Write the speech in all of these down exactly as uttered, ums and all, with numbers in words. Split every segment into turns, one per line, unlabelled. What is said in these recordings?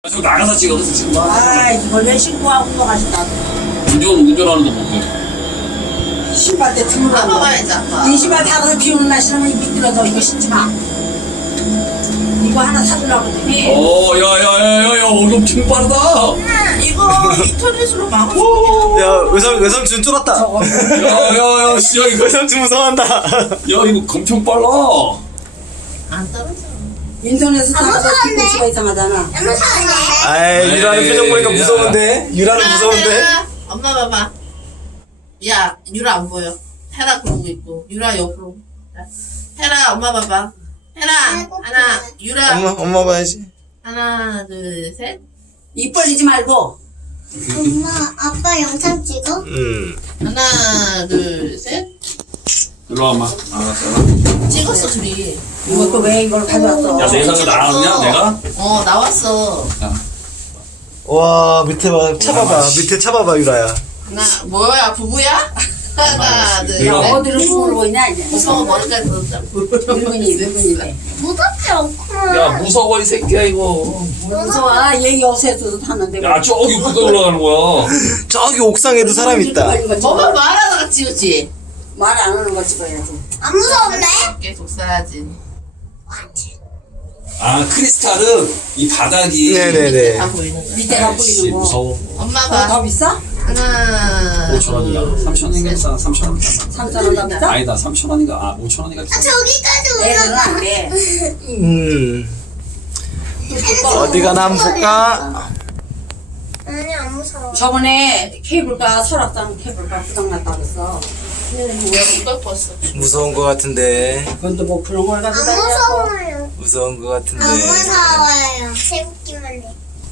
지금 나가서 찍어서 지금 막
아, 이걸 왜 신고하고 또 가신다.
운전 운전하는도 못해.
신발 때 들고
아빠
가고.
가야지 아빠.
네 신발 타고 비 오는 날 신으면 미끄러져. 이거 신지 마. 이거 하나 사주려고 했더니.
어, 야야야야야, 엄청 빠르다.
이거 인터넷으로 망하고.
야 외삼 외삼촌 쫄았다.
저거.
야야야, 씨, 야 이거,
외삼촌 무서워한다.
야 이거 엄청 빨라.
안 떨어져.
인터넷에서 사서 뒤꿈치가 이상하잖아.
아이 유라는 표정 보니까
에이,
무서운데. 유라는 무서운데.
테라, 엄마 봐봐. 야 유라 안 보여. 테라 그러고 있고 유라 옆으로. 자, 테라 엄마 봐봐. 테라 하나 유라
엄마 엄마 봐야지.
하나 둘 셋.
입 벌리지 말고.
엄마, 아빠 영상 찍어?
음.
하나 둘 셋.
일로 와마. 알았어.
찍었어 둘이.
이것도 왜 이걸 가져왔어?
야, 내 상을 나왔냐, 내가?
어 나왔어.
와 밑에 봐 차봐봐 밑에 차봐봐 유라야.
하나 뭐야 부부야? 하나 둘
야,
셋.
어디를 부르고 보이냐, 이제.
오빠가 머리까지 들었잖아.
늙은이, 늙은이네.
무섭지 않구나.
야, 무서워 이 새끼야 이거.
무서워. 얘기 없애도 타는데.
야, 저기 구도 올라가는 거야.
저기 옥상에도 사람 있다.
엄마 말하다가 찍었지.
말안 하는 거 찍어야지.
안 무섭네?
계속 써야지.
아, 크리스탈은 이 바닥이
네네네.
다 보이는 거야.
밑에가
아이씨,
보이는 거.
무서워.
엄마
어,
봐.
더 비싸?
하나
오천 원인가? 삼천 원인가? 삼천 원.
삼천 원 더 비싸?
아니다, 삼천 원인가? 아, 오천 원인가? 비싸.
저기까지
애들은
올라가.
안 돼.
음. 어디 가나 한번 볼까?
아니, 안 무서워.
저번에 케이블카, 설악산 케이블카 부상났다고 했어.
왜 꺾었어?
무서운 거 같은데.
그건도 뭐 그런 걸
안
가지고 다녀.
무서워요.
무서운 거 같은데.
안 무서워요. 재밌기만 해.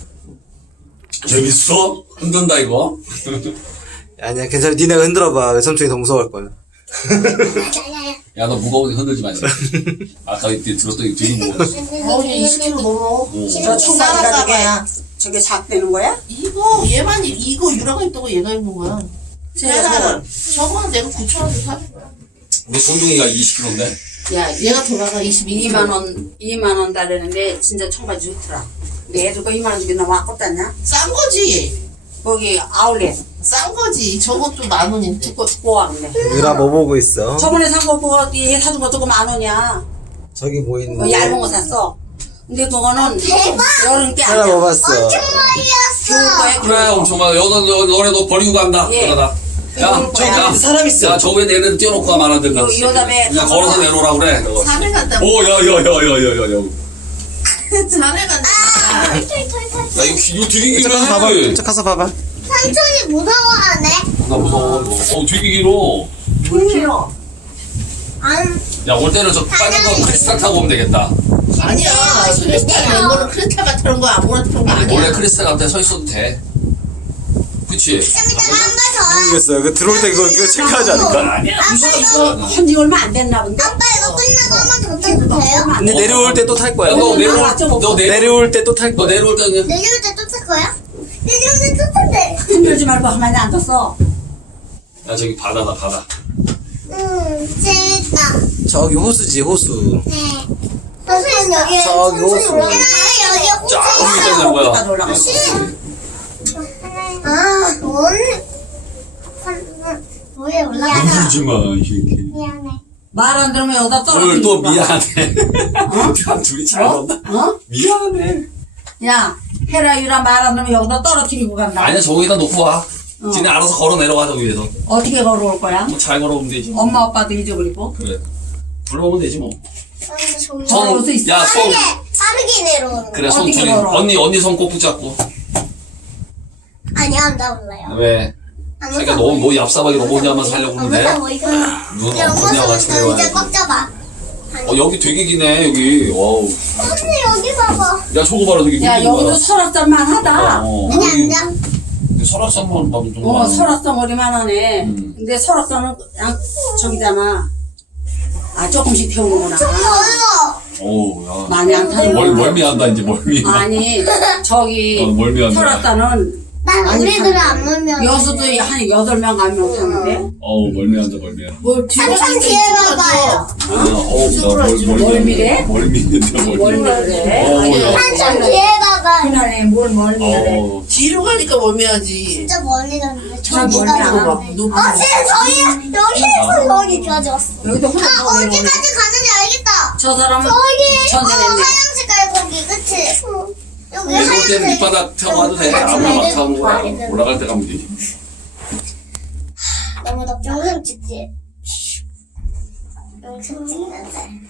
재밌어? 흔든다 이거.
아니야 괜찮아. 니네가 흔들어봐. 외삼촌이 더 무서워할 거야.
맞아요.
야, 너 무거우니까 흔들지 마. 아까 이때 들었더니 되게 무거웠어.
어이 이십 킬로 넘어.
저 청바지가 저게,
싸나봐야.
저게 작되는 거야?
이거 얘만 이- 이거 유라가 있다고 얘가 있는 거야.
제가
저거는 내가 구천 원에 사는 거야.
우리 손중이가 이십 킬로인데.
야 얘가 돌아가 이십이
이만 원, 이만 원 달랬는데 진짜 청바지 좋더라. 근데 애들 거 이만 원 주게 너무 아깝다냐?
싼 거지.
거기 아울렛,
싼 거지. 저것도 만 원인데.
두꺼 두꺼워하는데.
유라 뭐 보고 있어?
저번에 산 거 그거 얘 사준 거 저거 만 원이야.
저기 뭐 있는
뭐
거?
얇은 거 샀어. 근데 그거는 여름 게
하나
아니야.
뭐 봤어?
좋은
정말이었어.
거야.
그래, 엄청 많아. 여, 너, 너, 너네 너 버리고 간다.
예.
그러다. 야,
좋은 거야.
야,
사람 있어.
야, 저 위에 내는 띄워놓고 가면 안 된다.
요- 요 다음에
그냥 걸어서 내놓으라 그래. 너.
산에 간다고.
오, 야, 야, 야, 야, 야, 야, 야.
산에 간다.
야, 이거, 기- 이거 되게
저 가서 봐봐.
길네.
저 가서 봐봐.
삼촌이 무서워하네.
나 무서워. 이거. 어, 되게 길어.
물 길어.
안,
야, 올 때는 저 빨간 거 크리스탈 타고 오면 되겠다.
아니야. 크리스탈 이런 거는 크리스탈 같은 거 아무나 그런 거
원래
아니야.
크리스탈 앞에 서 있어도 돼. 그치?
좀 이따가 한 번 더.
모르겠어요. 그 들어올 때 이거 이거 체크하지 않을까?
아니야.
이거 헌지 얼마 안 됐나 본데?
아빠 이거 끝나고 한 번 더 타도 돼요?
근데 내려올 때 또 탈 거야.
야, 너 내려올,
아, 좀
너 내려,
내려올 때 또 탈
너
거야.
내려올 때는
내려올 때 또 탈 거야? 내려올 때 또 탈대.
흔들지 말고 가만히 앉았어.
야, 저기 바다다, 바다.
응, 재밌다.
저기 호수지 호수.
네. 선생님 여기
저기 호수.
올라가. 여기 호수.
쫙 있잖아, 뭐야.
거기까지 올라갔어.
아, 오늘 뭐에 올라가?
울지 마, 이 새끼.
미안해.
말 안 들으면 여기다
오늘
떨어뜨리고
또
가.
미안해. 야, 둘이 잘 논다.
어?
미안해.
야, 헤라 유라 말 안 들으면 여기다 떨어뜨리고 간다.
아니야, 저기다 놓고 와.
어.
지네 알아서 걸어 내려가, 저 위에서.
어떻게 걸어올 거야?
뭐 잘 걸어오면 되지.
엄마 아빠도 잊어버리고.
그래. 불러오면 되지, 뭐.
근데 저기
걸어올 수 있어.
야, 손.
빠르게 빠르게 내려오는.
그래, 손
어떻게
둘이.
걸어?
언니, 언니 손 꼭 붙잡고.
아니야, 나 몰라요.
왜?
안
자기가
무서워.
너무 뭐 얍삽하게 너무 혼자만 살려고
안
그러는데.
무서워, 이거.
눈
야,
언니와 같이
무서우니까 의자
내려와야지.
꽉 잡아.
어, 여기 되게 기네, 여기. 와우.
언니 여기 봐봐.
야, 저거 봐라, 되게
야,
길게
여기도
봐라.
설악산만 하다.
어,
아니,
여기
앉아.
설악산만 봐도 좀.
어,
많아.
설악산 머리만 하네.
음.
근데 설악산은 그냥 저기잖아. 아, 조금씩 태우는구나.
멀어.
어우, 야.
많이 안 타는
멀,
거야.
멀미한다, 이제 멀미.
아니, 저기
어, 멀미한다.
설악산은
난 우리들은 안 멀면.
여수도 한 여덟 명 가면 타는데.
어우 멀미한다 멀미야.
뭘 뒤로
한참 뒤에 봐봐요.
어우
멀미래?
멀미인데 멀미.
멀미래.
어우
한참 뒤에 봐봐.
그날에 뭘 멀미래.
어
뒤로 가니까 멀미하지.
진짜 멀리 갔는데
잘 멀리
저기까지
안
와.
가.
어, 지금 저희 여기에서 여기까지 왔어.
여기도 혼자
아,
가면
어디까지 가는지 알겠다.
저 사람은
저기 어,
전세냈네.
하얀 색깔 거기 그치? 어. 여기
이거
하얀
때문에
색.
밑바닥 타고 와도 돼. 아무나 타고 거야. 올라갈 때 가면 되지.
너무 덥 영상 찍지? 영상 찍는데.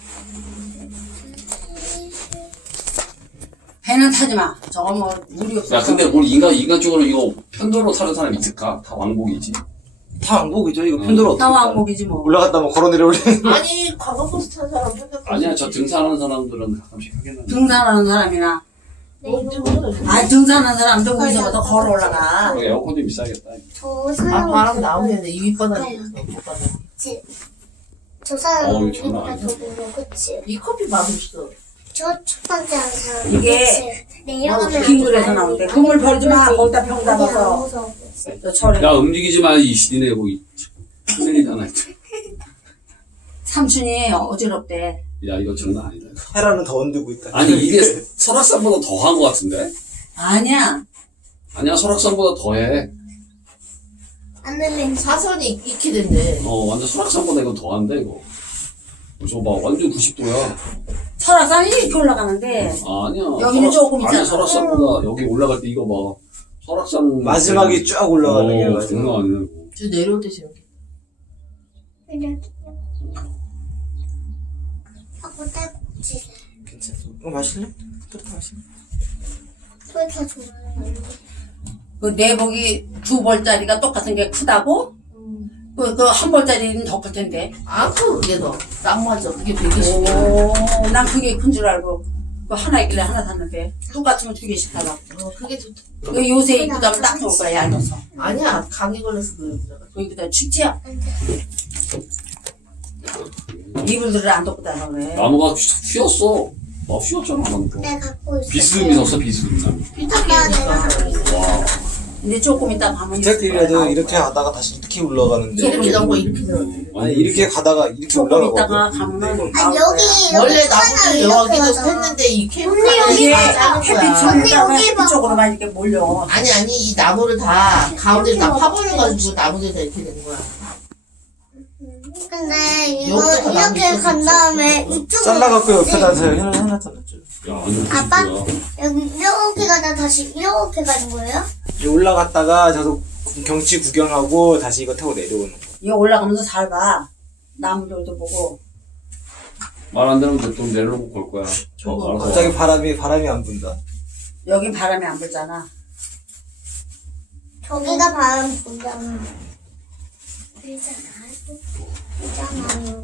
배는 타지 마. 저거 뭐 물이 없어.
야 근데 뭘 인간 인간적으로 이거 편도로 타는 사람 있을까? 다 왕복이지.
다 왕복이죠. 이거 편도로 어떻게
나
타?
왕복이지 뭐.
올라갔다 뭐 걸어 내려올래.
아니 관광버스 탄 사람 생각.
아니야 저 등산하는 사람들은 가끔씩 하겠나.
등산하는 사람이나. 아 등산하는 사람도 거기서부터 걸어 올라가.
그러게 에어컨도 비싸겠다.
저
아
사람
바람 나오면 이 윗바닥에
그치? 저 사람
어우, 장난
우리보다
아니야.
더 보고 그치?
이 커피 맛없어.
저 첫 번째 한 사람
이게
그치? 내려가면
빙글에서 나오는데 그물 버리지 마. 거기다 병
어디
담아서.
안 무서워
저 철에.
야 움직이지 마 이 시디네 거기. 큰일이잖아.
삼촌이 어지럽대.
야 이거 장난 아니다.
헤라는 더 흔들고 있다.
아니 이게 설악산보다 더 한 것 같은데?
아니야.
아니야 설악산보다 더해.
안 들린
사선이 익히 된대.
어 완전 설악산보다 이거 더한데 이거. 어, 저거 봐 완전 구십 도야.
설악산이 이렇게 올라가는데.
아니야.
여기는 조금 있잖아.
아니 설악산보다 여기 올라갈 때 이거 봐. 설악산
마지막이 쫙 올라가는 게
어,
맞아.
장난 아니야. 이거.
저 내려올 때 재밌게.
아빠 딸꾹질
괜찮아. 이거 마실래? 또 마실래?
토이터 좋아해
그 내복이 두 벌짜리가 똑같은 게 크다고? 그, 그 한 벌짜리는 더 클 텐데.
안 커, 그게 더. 딱 맞아. 그게 백이십이야.
오, 난 그게 큰 줄 알고. 그 하나 있길래 하나 샀는데. 똑같으면 두 개씩 사라.
어, 그게 좋다.
그 요새 입고자면 딱 좋을 거야, 얇아서.
아니야, 감기 걸려서 그래.
그 입고자 축제야. 이불들을 안 덮고 다녀 그래.
나무가 휘- 휘었어. 아 휘었잖아 나무가.
내가 갖고 있어
비스듬히 섰어 비스듬히.
아빠 내가
피타기니까.
갖고
와.
근데 조금 이따 가면.
기차길이라도 이렇게 가다가 다시 이렇게 올라가는데.
이렇게 나온 거 이렇게 들었대.
아니 이렇게 가다가 이렇게
조금
올라가거든.
이따가 가면은.
아니 여기
원래
여기
나무들
이렇게
여기도
하잖아.
했는데 이
언니,
캠프가
이게
여기
짜는
햇빛
거야.
언니,
들어오다가
여기 봐.
이쪽으로만 이렇게 몰려.
아니, 아니, 이 나무를 다, 가운데를 다
이렇게
파버려가지고 나무들이 다 이렇게 된 거야.
근데 이거
여기부터 나무
이렇게
있어,
간
진짜.
다음에 이쪽으로
잘라갖고 옆에다 해놔 해놨잖아.
야 완전
아빠?
구십 도야.
여기 이렇게 가다 다시 이렇게 가는 거예요?
올라갔다가 저도 경치 구경하고 다시 이거 타고 내려오는 거.
이거 올라가면서 잘 봐. 나무들도 보고.
말 안 들으면 또 내려놓고 걸 거야.
저거
어, 알아서.
갑자기 바람이 바람이 안 분다.
여긴 바람이 안 불잖아.
저기가 바람 불잖아. 불잖아. 불잖아요.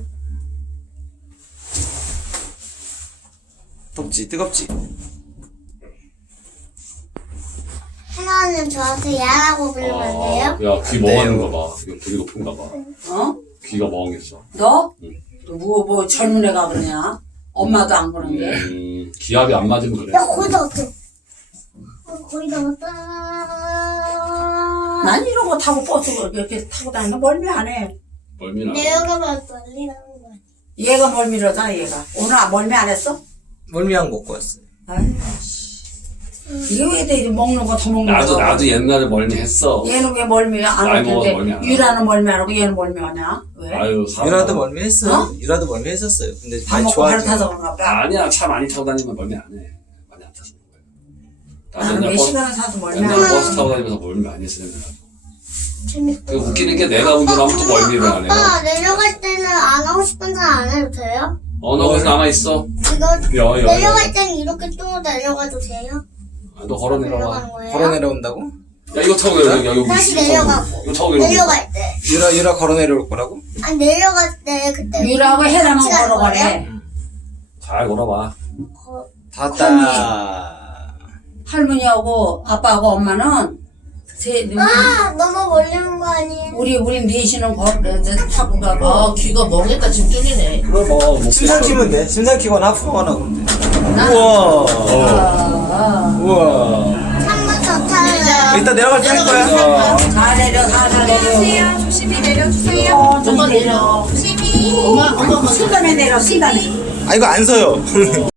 덥지 뜨겁지.
하나는 저한테 야라고 부르면 안 돼요?
야, 귀 멍하는가 봐. 이거 되게 높은가 봐.
어?
귀가 멍했어.
너?
응.
뭐, 뭐, 젊은 애가 그러냐? 엄마도 안 그러는데.
음, 기압이 안 맞으면 그래.
야, 거의 다 왔어. 어, 거의 다 왔다.
난 이런 거 타고 버스 이렇게 타고 다니는 거 멀미 안 해.
멀미나.
내려가면 멀리 나는 거야.
얘가 멀미러잖아, 얘가. 오늘 아- 멀미 안 했어?
멀미약 먹고 왔어.
아이, 이게 왜 애들이 먹는 거 더 먹는 거?
나도, 나도 옛날에 멀미했어.
얘는 왜 멀미 안
나이
할
먹어서 멀미 안
텐데,
하나?
유라는 멀미 안 하고 얘는 멀미 하냐? 왜?
아유, 사람.
유라도 멀미했어.
어?
유라도 멀미했었어요. 근데
밥
많이
먹고 발
좋아하지.
타서 그런가 봐.
아니야, 차 많이 타고 다니면 멀미 안 해. 많이 안 타서 그런 거야. 나도
나는
옛날
몇
버스,
시간을 타서 멀미 안
옛날에
해.
버스 타고 다니면서 멀미 많이 했어. 옛날에.
재밌다.
그 웃기는 게 내가 운전하면 또 멀미를 안 해요.
아빠, 내려갈 때는 안 하고 싶은 사람 안 해도 돼요?
어, 너 거기서 남아있어.
이거
야, 야, 야.
내려갈 때는 이렇게 또 내려가도 돼요?
아, 너 걸어 내려와.
내려가는 거예요?
걸어 내려온다고?
야, 이거 타고 내려와. 야, 여기
다시
이거 타고
내려가고.
이거 타고 내려와.
내려갈 때.
유라 유라 걸어 내려올 거라고?
아니, 내려갈 때 그때.
유라하고 해라만
같이 가는
걸어가래.
잘 걸어봐.
거-
다 왔다.
할머니하고 아빠하고 엄마는 세,
아, 너무 멀리 온 거 아니에요?
우리, 우리 넷이는 거, 타고 가고.
아, 귀가 멍했다, 지금 뚫리네.
그래, 뭐, 못
심장
겠어.
키면 돼. 심장 키거나 하품하거나 그러면 돼.
나-
우와.
아,
우와.
한 번 더 타요.
이 이따 내려갈 때 할 거야.
다 내려, 다 내려.
조심히 내려주세요.
엄마 내려.
엄마 엄마
순간에 내려, 순간에.
아, 이거 안 서요.